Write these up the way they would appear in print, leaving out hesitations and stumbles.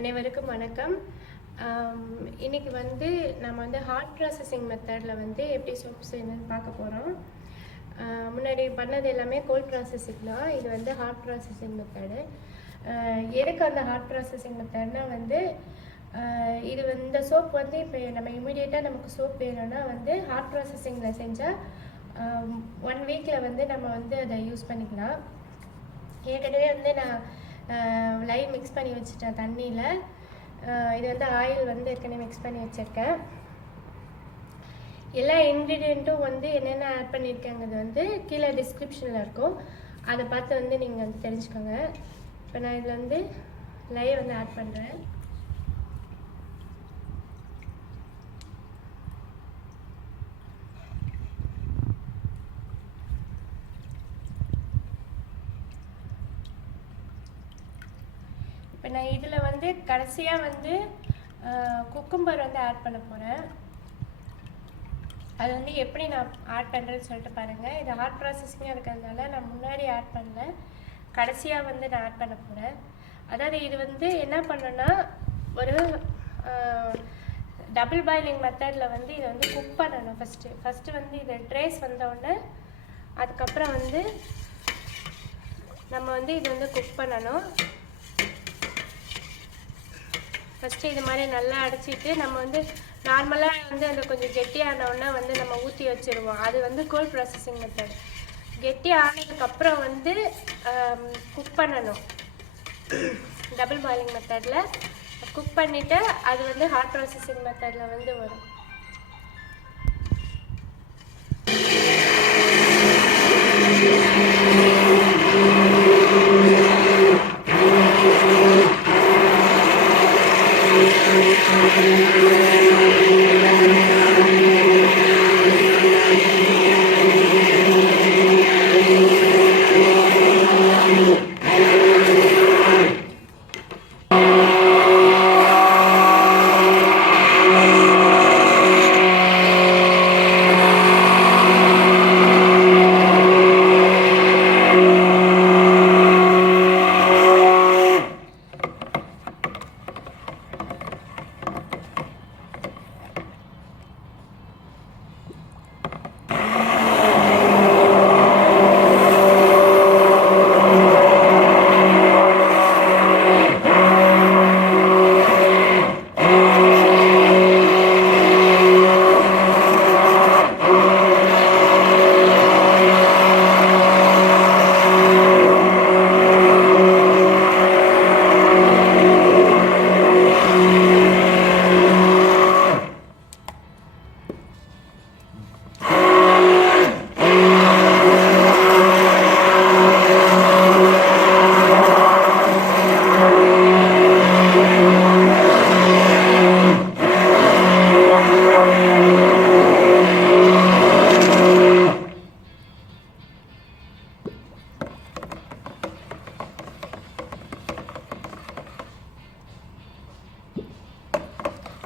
அனைவருக்கும் வணக்கம். இன்னைக்கு வந்து நம்ம வந்து ஹாட் ப்ராசஸிங் மெத்தடில் வந்து எப்படி சோப் செய்யணும்னு பார்க்க போகிறோம். முன்னாடி பண்ணது எல்லாமே கோல்ட் ப்ராசஸிங் தான். இது வந்து ஹாட் ப்ராசஸிங் மெத்தடு. எதுக்கு அந்த ஹாட் ப்ராசஸிங் மெத்தட்னா வந்து இது வந்து இந்த சோப் வந்து இப்போ நம்ம இமீடியட்டாக நமக்கு சோப் வேணும்னா வந்து ஹாட் ப்ராசஸிங்கில் செஞ்சால் 1 வீக்கில் வந்து நம்ம வந்து அதை யூஸ் பண்ணிக்கலாம். ஏற்கனவே வந்து நான் லைவ் மிக்ஸ் பண்ணி வச்சுட்டேன் தண்ணியில். இது வந்து ஆயில் வந்து ஏற்கனவே மிக்ஸ் பண்ணி வச்சுருக்கேன். எல்லா இன்க்ரீடியண்ட்டும் வந்து என்னென்ன ஆட் பண்ணியிருக்கேங்கிறது வந்து கீழே டிஸ்கிரிப்ஷனில் இருக்கும். அதை பார்த்து வந்து நீங்கள் வந்து தெரிஞ்சுக்கோங்க. இப்போ நான் இதில் வந்து லைவ் வந்து ஆட் பண்ணுறேன். இப்போ நான் இதில் வந்து கடைசியாக வந்து குக்கும்பர் வந்து ஆட் பண்ண போகிறேன். அது வந்து எப்படி நான் ஆட் பண்ணுறேன்னு சொல்லிட்டு பாருங்கள். இது ஹாட் ப்ராசஸிங்காக இருக்கிறதுனால நான் முன்னாடி ஆட் பண்ணல, கடைசியாக வந்து நான் ஆட் பண்ண போகிறேன். அதாவது இது வந்து என்ன பண்ணணுன்னா ஒரு டபுள் பாயிலிங் மெத்தடில் வந்து இதை வந்து குக் பண்ணணும். ஃபஸ்ட்டு வந்து இது ட்ரேஸ் வந்தோடனே அதுக்கப்புறம் வந்து நம்ம வந்து இது வந்து குக் பண்ணணும். ஃபஸ்ட்டு இது மாதிரி நல்லா அடைச்சிட்டு நம்ம வந்து நார்மலாக வந்து அந்த கொஞ்சம் கெட்டியானோடனே வந்து நம்ம ஊற்றி வச்சுருவோம். அது வந்து கோல்ட் ப்ராசஸிங் மெத்தட். கெட்டி ஆனதுக்கப்புறம் வந்து குக் பண்ணணும். டபுள் பாயிலிங் மெத்தடில் குக் பண்ணிவிட்டு அது வந்து ஹாட் ப்ராசஸிங் மெத்தடில் வந்து வரும்.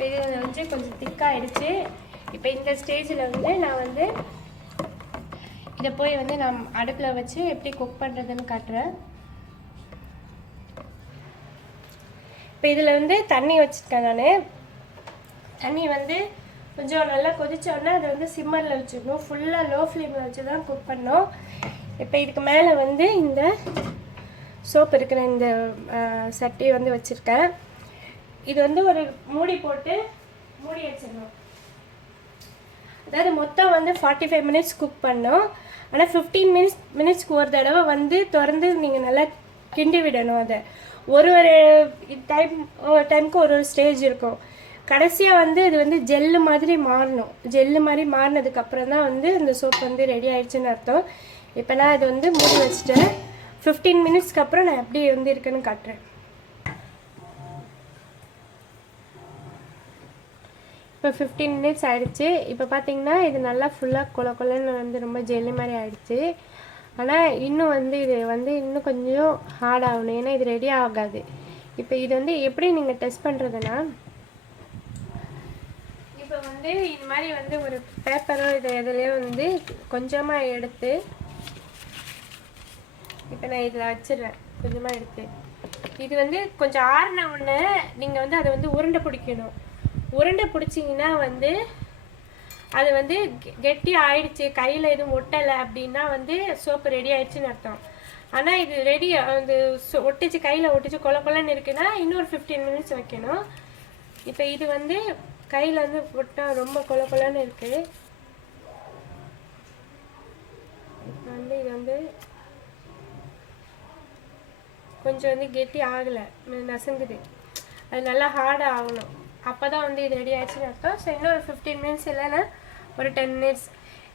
இப்போ இது வந்து கொஞ்சம் திக்காகிடுச்சு. இப்போ இந்த ஸ்டேஜில் வந்து நான் வந்து இதை போய் வந்து நான் அடுப்பில் வச்சு எப்படி குக் பண்ணுறதுன்னு காட்டுறேன். இப்போ இதில் வந்து தண்ணி வச்சுருக்கேன் நான். தண்ணி வந்து கொஞ்சம் நல்லா கொதிச்சோடனே அதை வந்து சிம்மரில் வச்சுக்கணும். ஃபுல்லாக லோ ஃப்ளேமில் வச்சு தான் குக் பண்ணணும். இப்போ இதுக்கு மேலே வந்து இந்த சோப் இருக்கிற இந்த சட்டி வந்து வச்சுருக்கேன். இது வந்து ஒரு மூடி போட்டு மூடி வச்சிடணும். அதாவது மொத்தம் வந்து 45 மினிட்ஸ் குக் பண்ணோம். ஆனால் 15 மினிட்ஸ்க்கு ஒரு தடவை வந்து திறந்து நீங்கள் நல்லா கிண்டி விடணும். அதை ஒரு டைமுக்கு ஒரு ஸ்டேஜ் இருக்கும். கடைசியாக வந்து இது வந்து ஜெல்லு மாதிரி மாறணும். ஜெல்லு மாதிரி மாறினதுக்கப்புறம் தான் வந்து இந்த சோப் வந்து ரெடி ஆகிடுச்சுன்னு அர்த்தம். இப்போ நான் இது வந்து மூடி வச்சுட்டேன். 15 மினிட்ஸ்க்கு அப்புறம் நான் எப்படி வந்து இருக்குன்னு காட்டுறேன். இப்போ 15 மினிட்ஸ் ஆகிடுச்சு. இப்போ பார்த்தீங்கன்னா இது நல்லா ஃபுல்லாக கொலன்னு வந்து ரொம்ப ஜெல்லி மாதிரி ஆகிடுச்சு. ஆனால் இன்னும் வந்து இது வந்து இன்னும் கொஞ்சம் ஹார்ட் ஆகணும். ஏன்னா இது ரெடி ஆகாது. இப்போ இது வந்து எப்படி நீங்கள் டெஸ்ட் பண்ணுறதுன்னா, இப்போ வந்து இது மாதிரி வந்து ஒரு பேப்பரோ இது எதுலேயோ வந்து கொஞ்சமாக எடுத்து இப்போ நான் இதில் வச்சிடுறேன். கொஞ்சமாக எடுத்து இது வந்து கொஞ்சம் ஆறின உடனே நீங்கள் வந்து அதை வந்து உருண்டை பிடிக்கணும். உருண்டை பிடிச்சிங்கன்னா வந்து அது வந்து கெட்டி ஆயிடுச்சு, கையில் எதுவும் ஒட்டலை அப்படின்னா வந்து சோப்பு ரெடி ஆயிடுச்சுன்னு அர்த்தம். ஆனால் இது ரெடி அந்த ஒட்டிச்சு கையில் ஒட்டிச்சு கொல கொலன்னு இருக்குன்னா இன்னொரு 15 மினிட்ஸ் வைக்கணும். இப்போ இது வந்து கையில் வந்து ஒட்டால் ரொம்ப கொல கொலன்னு இருக்குது. இப்போ வந்து இது வந்து கொஞ்சம் வந்து கெட்டி ஆகலை, நசுங்குது. அது நல்லா ஹார்டாக ஆகணும், அப்போ தான் வந்து இது ரெடி ஆகிடுச்சுன்னு அர்த்தம். ஸோ இன்னும் ஒரு 15 மினிட்ஸ் இல்லைன்னா ஒரு 10 மினிட்ஸ்.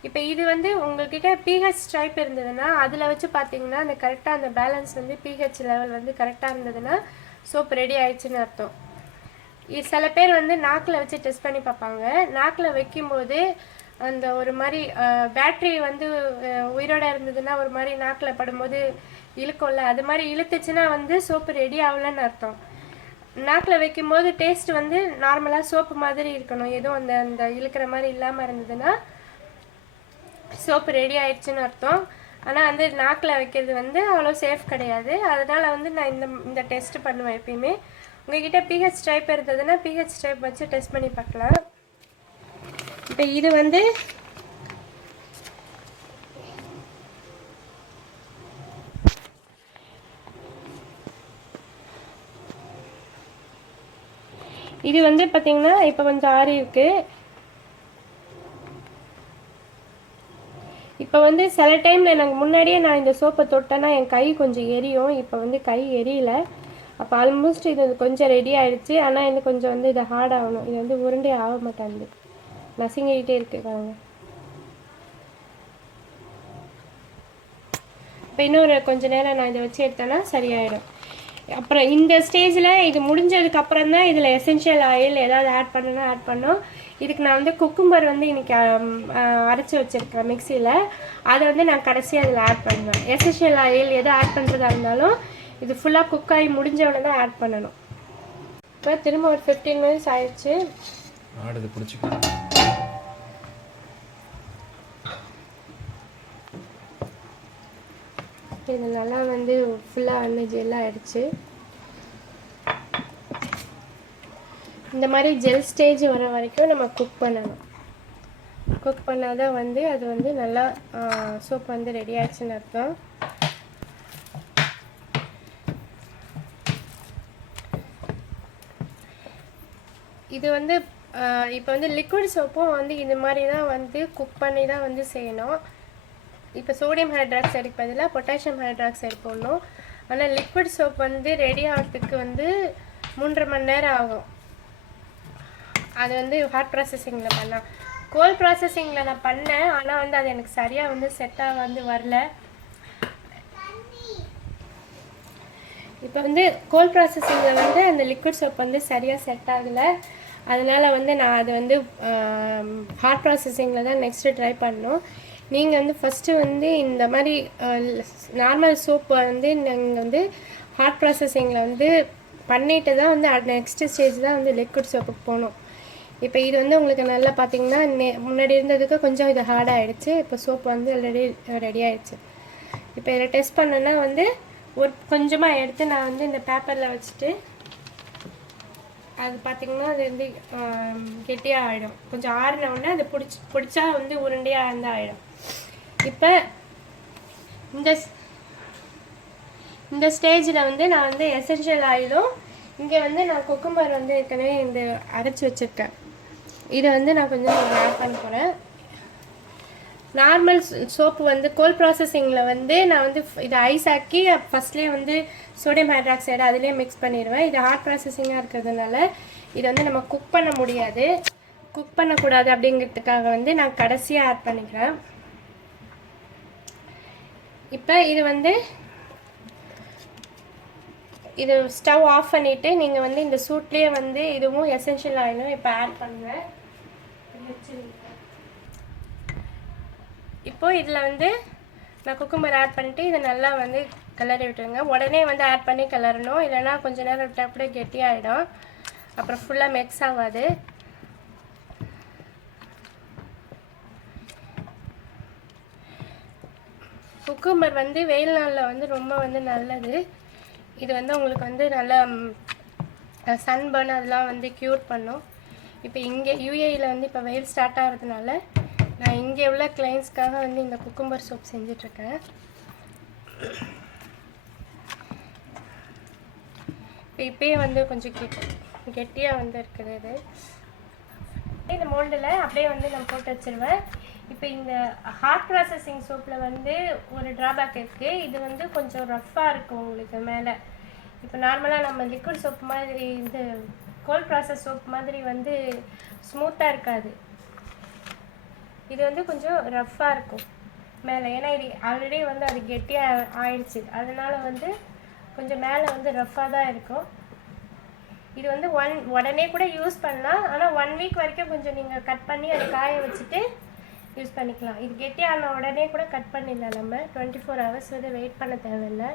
இப்போ இது வந்து உங்கள்கிட்ட பிஹெச் டைப் இருந்ததுன்னா அதில் வச்சு பார்த்தீங்கன்னா அந்த கரெக்டாக அந்த பேலன்ஸ் வந்து பிஹெச் லெவல் வந்து கரெக்டாக இருந்ததுன்னா சோப் ரெடி ஆகிடுச்சுன்னு அர்த்தம். சில பேர் வந்து நாக்கில் வச்சு டெஸ்ட் பண்ணி பார்ப்பாங்க. நாக்கில் வைக்கும்போது அந்த ஒரு மாதிரி பேட்ரி வந்து உயிரோடு இருந்ததுன்னா ஒரு மாதிரி நாக்கில் படும்போது இழுக்கும்ல, அது மாதிரி இழுத்துச்சுன்னா வந்து சோப்பு ரெடி ஆகலன்னு அர்த்தம். நாக்கில் வைக்கும்போது டேஸ்ட் வந்து நார்மலாக சோப்பு மாதிரி இருக்கணும், எதுவும் அந்த அந்த இழுக்கிற மாதிரி இல்லாமல் இருந்ததுன்னா சோப்பு ரெடி ஆயிடுச்சுன்னு அர்த்தம். ஆனால் வந்து நாக்கில் வைக்கிறது வந்து அவ்வளோ சேஃப் கிடையாது. அதனால் வந்து நான் இந்த டெஸ்ட் பண்ணுவேன் எப்பயுமே. உங்கள்கிட்ட பிஹெச் டைப் இருந்ததுன்னா பிஹெச் டைப் வச்சு டெஸ்ட் பண்ணி பார்க்கலாம். இப்போ இது வந்து பார்த்தீங்கன்னா இப்போ கொஞ்சம் ஆறி இருக்கு. இப்போ வந்து சில டைமில் எனக்கு முன்னாடியே நான் இந்த சோப்பை தொட்டேன்னா என் கை கொஞ்சம் எரியும். இப்போ வந்து கை எரியலை. அப்போ ஆல்மோஸ்ட் இது கொஞ்சம் ரெடி ஆகிடுச்சு. ஆனால் இது கொஞ்சம் வந்து இது ஹார்ட் ஆகணும். இது வந்து உருண்டே ஆக மாட்டாங்க, நசுங்கிக்கிட்டே இருக்கு பாருங்க. இப்போ இன்னொரு கொஞ்சம் நேரம் நான் இதை வச்சு எடுத்தேன்னா சரியாயிடும். அப்புறம் இந்த ஸ்டேஜில் இது முடிஞ்சதுக்கப்புறம் தான் இதில் எசென்ஷியல் ஆயில் ஏதாவது ஆட் பண்ணணும்னா ஆட் பண்ணோம். இதுக்கு நான் வந்து குக்கும்பர் வந்து இன்றைக்கி அரைச்சி வச்சுருக்கேன் மிக்சியில். அதை வந்து நான் கடைசியாக அதில் ஆட் பண்ணுவேன். எசென்ஷியல் ஆயில் எது ஆட் பண்ணுறதா இருந்தாலும் இது ஃபுல்லாக குக் ஆகி முடிஞ்சவொடனே தான் ஆட் பண்ணணும். இப்போ திரும்ப ஒரு 15 மினிட்ஸ் ஆயிடுச்சு. இது நல்லா வந்து ஃபுல்லாக வந்து ஜெல் ஆகிடுச்சு. இந்த மாதிரி ஜெல் ஸ்டேஜ் வர வரைக்கும் நம்ம குக் பண்ணணும். குக் பண்ணால் தான் வந்து அது வந்து நல்லா சோப் வந்து ரெடி ஆகிடுச்சுன்னு அர்த்தம். இது வந்து இப்போ வந்து லிக்விட் சோப்பும் வந்து இது மாதிரி தான் வந்து குக் பண்ணி தான் வந்து செய்யணும். இப்போ சோடியம் ஹைட்ராக்சைடுக்கு பதிலாக பொட்டாசியம் ஹைட்ராக்சைடு போடணும். ஆனால் லிக்விட் சோப் வந்து ரெடி ஆகிறதுக்கு வந்து 3.5 மணி நேரம் ஆகும். அது வந்து ஹாட் ப்ராசஸிங்கில் பண்ணலாம். கோல்ட் ப்ராசஸிங்கில் நான் பண்ணேன், ஆனால் வந்து அது எனக்கு சரியாக வந்து செட்டாக வந்து வரல. இப்போ வந்து கோல்ட் ப்ராசஸிங்கில் வந்து அந்த லிக்விட் சோப் வந்து சரியாக செட் ஆகலை. அதனால் வந்து நான் அது வந்து ஹாட் ப்ராசஸிங்கில் தான் நெக்ஸ்ட்டு ட்ரை பண்ணணும். நீங்கள் வந்து ஃபஸ்ட்டு வந்து இந்த மாதிரி நார்மல் சோப்பை வந்து நீங்கள் வந்து ஹாட் ப்ராசஸிங்கில் வந்து பண்ணிட்டு தான் வந்து நெக்ஸ்ட்டு ஸ்டேஜ் தான் வந்து லிக்விட் சோப்புக்கு போகணும். இப்போ இது வந்து உங்களுக்கு நல்லா பார்த்தீங்கன்னா முன்னாடி இருந்ததுக்கு கொஞ்சம் இது ஹார்டாக ஆகிடுச்சு. இப்போ சோப்பு வந்து ஆல்ரெடி ரெடி ஆகிடுச்சு. இப்போ இதில் டெஸ்ட் பண்ணேன்னா வந்து ஒரு கொஞ்சமாக எடுத்து நான் வந்து இந்த பேப்பரில் வச்சுட்டு அது பார்த்திங்கன்னா அது வந்து கெட்டியாக ஆகிடும். கொஞ்சம் ஆறின உடனே அதை பிடிச்சா வந்து உருண்டையாக இருந்தால் ஆகிடும். இப்போ இந்த ஸ்டேஜில் வந்து நான் வந்து எசென்ஷியல் ஆயிலும் இங்கே வந்து நான் குக்கும்பர் வந்து ஏற்கனவே இந்த அரைச்சி வச்சுருக்கேன். இதை வந்து நான் கொஞ்சம் ஆட் பண்ண போகிறேன். நார்மல் சோப்பு வந்து கோல்ட் ப்ராசஸிங்கில் வந்து நான் வந்து இதை ஐஸ் ஆக்கி ஃபஸ்ட்லேயே வந்து சோடியம் ஹைட்ராக்சைடு அதிலே மிக்ஸ் பண்ணிடுவேன். இது ஹாட் ப்ராசஸிங்காக இருக்கிறதுனால இதை வந்து நம்ம குக் பண்ண முடியாது, குக் பண்ணக்கூடாது அப்படிங்கிறதுக்காக வந்து நான் கடைசியாக ஆட் பண்ணிக்கிறேன். இப்போ இது வந்து இது ஸ்டவ் ஆஃப் பண்ணிவிட்டு நீங்கள் வந்து இந்த சூட்லேயே வந்து இதுவும் எசென்ஷியல் ஆயிலும் இப்போ ஆட் பண்ணுங்கள். இப்போது இதில் வந்து நான் குக்கும்பர் ஆட் பண்ணிவிட்டு இதை நல்லா வந்து கிளறி விட்டுருங்க. உடனே வந்து ஆட் பண்ணி கிளறணும், இல்லைனா கொஞ்சம் நேரம் விட்டு அப்படியே கெட்டியாகிடும், அப்புறம் ஃபுல்லாக மிக்ஸ் ஆகாது. குக்கும்பர் வந்து வெயில் நாளில் வந்து ரொம்ப வந்து நல்லது. இது வந்து உங்களுக்கு வந்து நல்லா சன்பர்ன் அதெல்லாம் வந்து க்யூர் பண்ணும். இப்போ இங்கே யூஏயில் வந்து இப்போ வெயில் ஸ்டார்ட் ஆகிறதுனால நான் இங்கே உள்ள கிளைண்ட்ஸ்க்காக வந்து இந்த குக்கும்பர் சோப் செஞ்சிட்ருக்கேன். இப்போயே வந்து கொஞ்சம் கெட்டியாக வந்து இருக்குது. இது இந்த மோல்டில் அப்படியே வந்து நான் போட்டு வச்சுருவேன். இப்போ இந்த ஹாட் ப்ராசஸிங் சோப்பில் வந்து ஒரு ட்ராபேக் இருக்குது. இது வந்து கொஞ்சம் ரஃப்பாக இருக்கும் உங்களுக்கு மேலே. இப்போ நார்மலாக நம்ம லிக்விட் சோப் மாதிரி இது கோல்ட் ப்ராசஸ் சோப் மாதிரி வந்து ஸ்மூத்தாக இருக்காது. இது வந்து கொஞ்சம் ரஃப்பாக இருக்கும் மேலே. ஏன்னா இது ஆல்ரெடி வந்து அது கெட்டியாக ஆயிடுச்சு. அதனால் வந்து கொஞ்சம் மேலே வந்து ரஃப்பாக தான் இருக்கும். இது வந்து உடனே கூட யூஸ் பண்ணலாம். ஆனால் 1 வீக் வரைக்கும் கொஞ்சம் நீங்கள் கட் பண்ணி அதை காய வச்சுட்டு யூஸ் பண்ணிக்கலாம். இது கெட்டியான உடனே கூட கட் பண்ணிடலாம். நம்ம 24 hours வந்து வெயிட் பண்ண தேவையில்லை.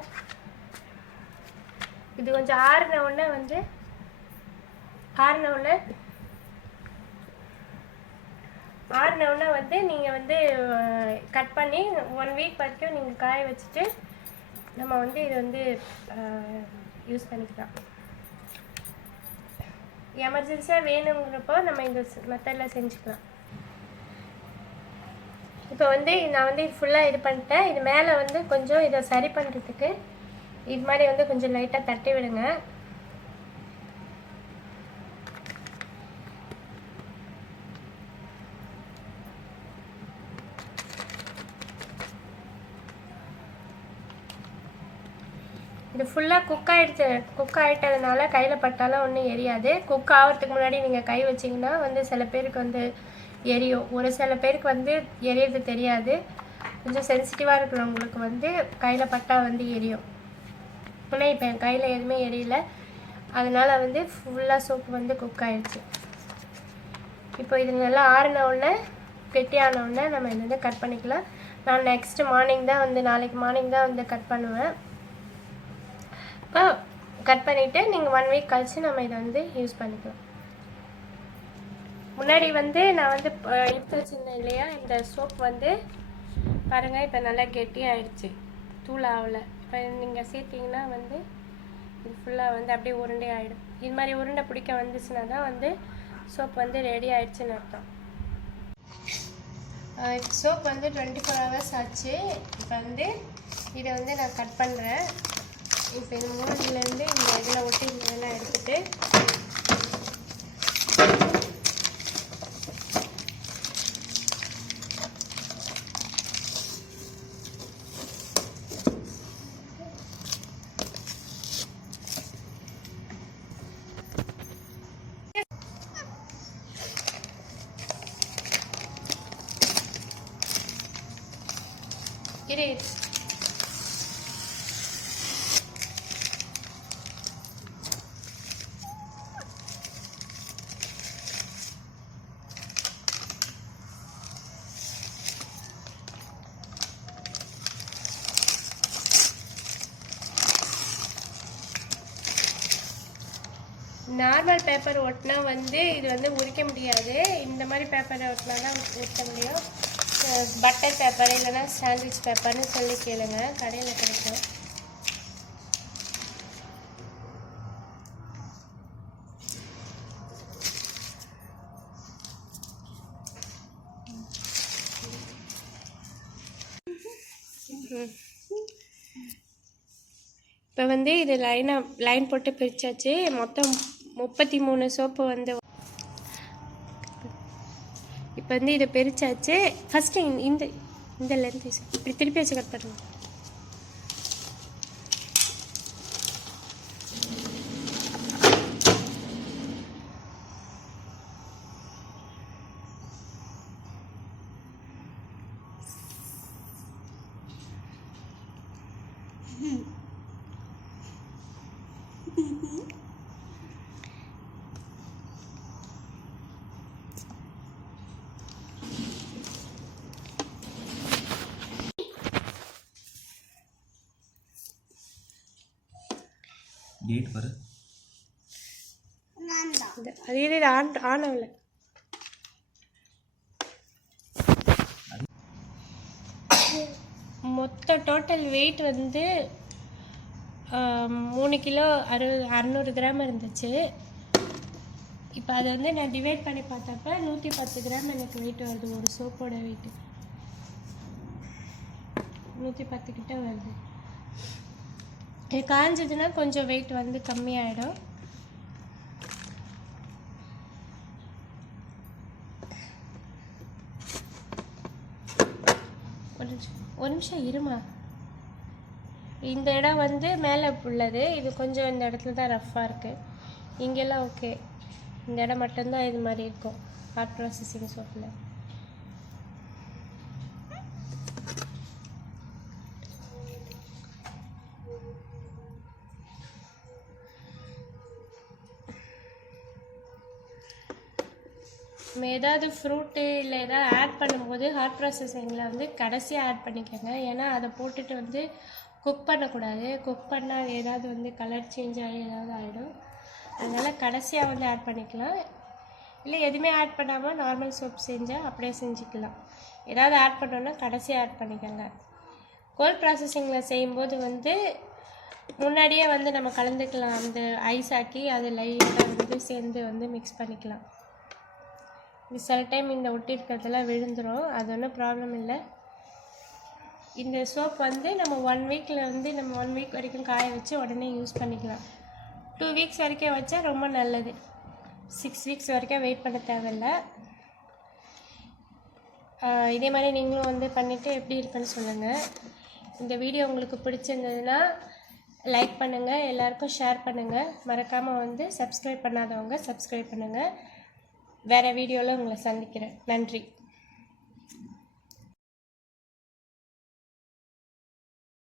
இது கொஞ்சம் ஆறின உடனே வந்து நீங்கள் வந்து கட் பண்ணி 1 வீக் வரைக்கும் நீங்கள் காய வச்சுட்டு நம்ம வந்து இது வந்து யூஸ் பண்ணிக்கலாம். எமர்ஜென்சியாக வேணுங்கிறப்போ நம்ம இந்த மெத்தடில் செஞ்சுக்கலாம். இப்போ வந்து நான் வந்து இது ஃபுல்லாக இது பண்ணிட்டேன். இது மேலே வந்து கொஞ்சம் இதை சரி பண்ணுறதுக்கு இது மாதிரி வந்து கொஞ்சம் லைட்டாக தட்டி விடுங்க. இது ஃபுல்லாக குக் ஆகிட்டதுனால கையில் பட்டாலும் ஒன்றும் எரியாது. குக் ஆகிறதுக்கு முன்னாடி நீங்கள் கை வச்சிங்கன்னா வந்து சில பேருக்கு வந்து எரியும். ஒரு சில பேருக்கு வந்து எரியறது தெரியாது. கொஞ்சம் சென்சிட்டிவாக இருக்கிறவங்களுக்கு வந்து கையில் பட்டால் வந்து எரியும். ஆனால் இப்போ என் கையில் எதுவுமே எரியல. அதனால் வந்து ஃபுல்லாக சோப்பு வந்து குக் ஆகிடுச்சு. இப்போ இது நல்லா ஆறின உடனே கெட்டியான உடனே நம்ம இது வந்து கட் பண்ணிக்கலாம். நான் நாளைக்கு மார்னிங் தான் வந்து கட் பண்ணுவேன். இப்போ கட் பண்ணிவிட்டு நீங்கள் 1 வீக் கழித்து நம்ம இதை வந்து யூஸ் பண்ணிக்கலாம். முன்னாடி வந்து நான் வந்து எடுத்து வச்சுருந்தேன் இல்லையா, இந்த சோப் வந்து பாருங்கள் இப்போ நல்லா கெட்டி ஆகிடுச்சு, தூள் ஆகலை. இப்போ நீங்கள் சேர்த்திங்கன்னா வந்து இது ஃபுல்லாக வந்து அப்படியே உருண்டை ஆகிடும். இது மாதிரி உருண்டை பிடிக்க வந்துச்சுன்னா தான் வந்து சோப் வந்து ரெடி ஆகிடுச்சின்னு அர்த்தம். சோப் வந்து 24 hours ஆச்சு. இப்போ வந்து இதை வந்து நான் கட் பண்ணுறேன். இப்போ இந்த மூணுலேருந்து இந்த இதில் ஒட்டி இதெல்லாம் எடுத்துகிட்டு நார்மல் பேப்பர் ஒட்டினா வந்து இது வந்து உரிக்க முடியாது. இந்த மாதிரி பேப்பரை ஒட்டினா தான் உரிக்க முடியும். பட்டர் பேப்பர் இல்லைன்னா சாண்ட்விச் பேப்பர்னு சொல்லி கேளுங்க, கடையில் கிடைக்கும். இப்போ வந்து இது லைன் போட்டு பிரித்தாச்சு. மொத்தம் 33 சோப்பு வந்து இப்போ வந்து இதை பிரித்தாச்சு. ஃபஸ்ட்டு இந்த லென்த் இப்படி திருப்பி வச்சு கட் பண்ணுங்க. டேட் பாரு. அது ஆன் ஆகல. மொத்த டோட்டல் வெயிட் வந்து 3 கிலோ 600 கிராம் இருந்துச்சு. இப்போ அதை வந்து நான் டிவைட் பண்ணி பார்த்தப்ப 110 கிராம் எனக்கு வெயிட் வருது. ஒரு சோப்போட வெயிட்டு 110 கிட்ட வருது. இது காஞ்சதுன்னா கொஞ்சம் வெயிட் வந்து கம்மியாயிடும். ஒரு நிமிஷம் இருமா. இந்த இடம் வந்து மேலே உள்ளது, இது கொஞ்சம் இந்த இடத்துல தான் ரஃப்பாக இருக்குது. இங்கெல்லாம் ஓகே, இந்த இடம் மட்டும்தான் இது மாதிரி இருக்கும் ஹாட் ப்ராசஸிங் சோப்பில். ஏதாவது ஃப்ரூட்டு இல்லை ஏதாவது ஆட் பண்ணும்போது ஹாட் ப்ராசஸிங்கில் வந்து கடைசியாக ஆட் பண்ணிக்கோங்க. ஏன்னா அதை போட்டுட்டு வந்து குக் பண்ணக்கூடாது. குக் பண்ணால் ஏதாவது வந்து கலர் சேஞ்ச் ஆகி ஏதாவது ஆகிடும். அதனால் கடைசியாக வந்து ஆட் பண்ணிக்கலாம். இல்லை எதுவுமே ஆட் பண்ணாமல் நார்மல் சோப் செஞ்சால் அப்படியே செஞ்சுக்கலாம். ஏதாவது ஆட் பண்ணோன்னா கடைசியாக ஆட் பண்ணிக்கோங்க. கோல்ட் ப்ராசஸிங்கில் செய்யும்போது வந்து முன்னாடியே வந்து நம்ம கலந்துக்கலாம். அந்த ஐஸ் ஆக்கி அது லைட்டாக வந்து சேர்ந்து வந்து மிக்ஸ் பண்ணிக்கலாம். இது சில டைம் இந்த ஒட்டி இருக்கிறதெல்லாம் விழுந்துடும், அது ஒன்றும் ப்ராப்ளம் இல்லை. இந்த சோப் வந்து நம்ம 1 வீக்கில் வந்து நம்ம 1 வீக் வரைக்கும் காய வச்சு உடனே யூஸ் பண்ணிக்கலாம். 2 வீக்ஸ் வரைக்கும் வச்சா ரொம்ப நல்லது. 6 வீக்ஸ் வரைக்கும் வெயிட் பண்ண தேவையில்லை. இதே மாதிரி நீங்களும் வந்து பண்ணிவிட்டு எப்படி இருக்குன்னு சொல்லுங்கள். இந்த வீடியோ உங்களுக்கு பிடிச்சிருந்ததுன்னா லைக் பண்ணுங்கள், எல்லாருக்கும் ஷேர் பண்ணுங்கள். மறக்காமல் வந்து சப்ஸ்கிரைப் பண்ணாதவங்க சப்ஸ்கிரைப் பண்ணுங்கள். வேறு வீடியோவில் உங்களை சந்திக்கிறேன். நன்றி.